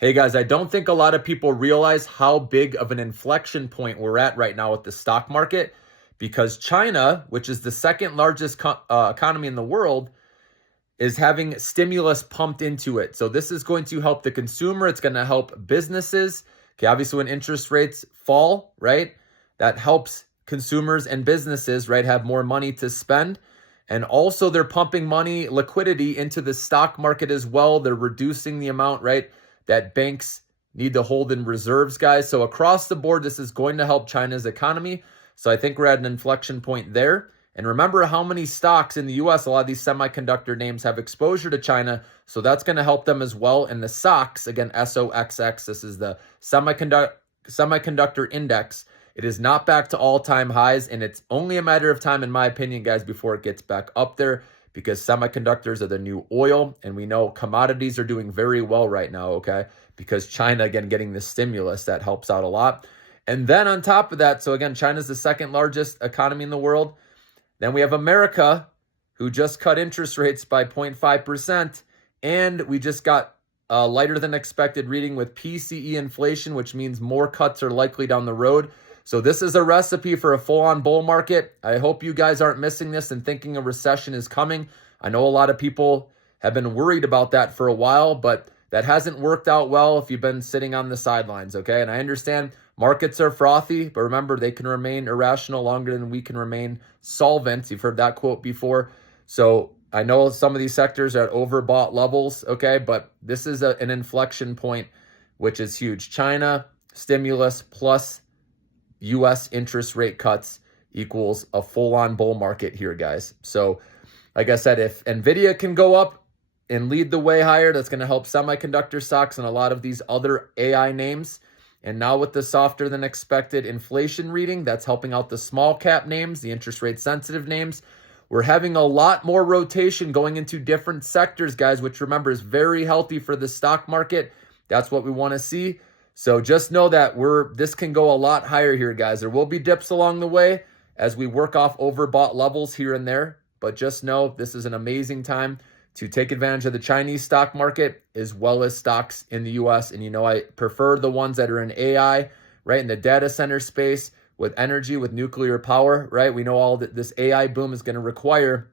Hey guys, I don't think a lot of people realize how big of an inflection point we're at right now with the stock market because China, which is the second largest economy in the world, is having stimulus pumped into it. So this is going to help the consumer. It's going to help businesses. Okay, obviously when interest rates fall, right, that helps consumers and businesses, right, have more money to spend. And also they're pumping money, liquidity into the stock market as well. They're reducing the amount, right, that banks need to hold in reserves, guys. So across the board, this is going to help China's economy. So I think we're at an inflection point there. And remember how many stocks in the US, a lot of these semiconductor names have exposure to China. So that's going to help them as well. And the SOX, again, SOXX, this is the semiconductor index. It is not back to all-time highs. And it's only a matter of time, in my opinion, guys, before it gets back up there because semiconductors are the new oil. And we know commodities are doing very well right now, okay? Because China, again, getting the stimulus, that helps out a lot. And then on top of that, so again, China's the second largest economy in the world. Then we have America, who just cut interest rates by 0.5%. And we just got a lighter than expected reading with PCE inflation, which means more cuts are likely down the road. So this is a recipe for a full-on bull market. I hope you guys aren't missing this and thinking a recession is coming. I know a lot of people have been worried about that for a while, but that hasn't worked out well if you've been sitting on the sidelines, okay? And I understand markets are frothy, but remember, they can remain irrational longer than we can remain solvent. You've heard that quote before. So I know some of these sectors are at overbought levels, okay? But this is an inflection point, which is huge. China, stimulus, plus U.S. interest rate cuts equals a full-on bull market here, guys. So like I said, if NVIDIA can go up and lead the way higher, that's going to help semiconductor stocks and a lot of these other AI names. And now with the softer than expected inflation reading, that's helping out the small cap names, the interest rate sensitive names. We're having a lot more rotation going into different sectors, guys, which remember is very healthy for the stock market. That's what we want to see. So just know that this can go a lot higher here, guys. There will be dips along the way as we work off overbought levels here and there. But just know this is an amazing time to take advantage of the Chinese stock market as well as stocks in the US. And I prefer the ones that are in AI, right? In the data center space with energy, with nuclear power, right? We know all that this AI boom is going to require,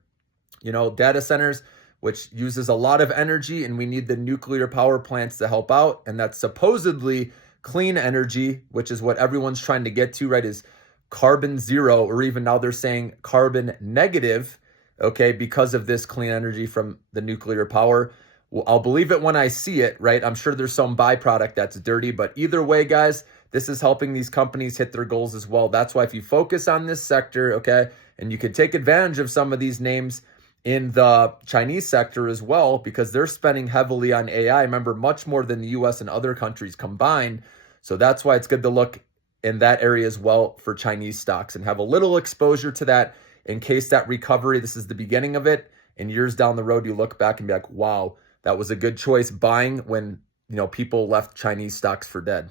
data centers, which uses a lot of energy, and we need the nuclear power plants to help out. And that's supposedly clean energy, which is what everyone's trying to get to, right? Is carbon zero, or even now they're saying carbon negative, okay, because of this clean energy from the nuclear power. Well, I'll believe it when I see it, right? I'm sure there's some byproduct that's dirty, but either way, guys, this is helping these companies hit their goals as well. That's why if you focus on this sector, okay, and you can take advantage of some of these names in the Chinese sector as well, because they're spending heavily on AI, remember, much more than the US and other countries combined. So that's why it's good to look in that area as well for Chinese stocks and have a little exposure to that in case that recovery, this is the beginning of it, and years down the road, you look back and be like, wow, that was a good choice buying when, people left Chinese stocks for dead.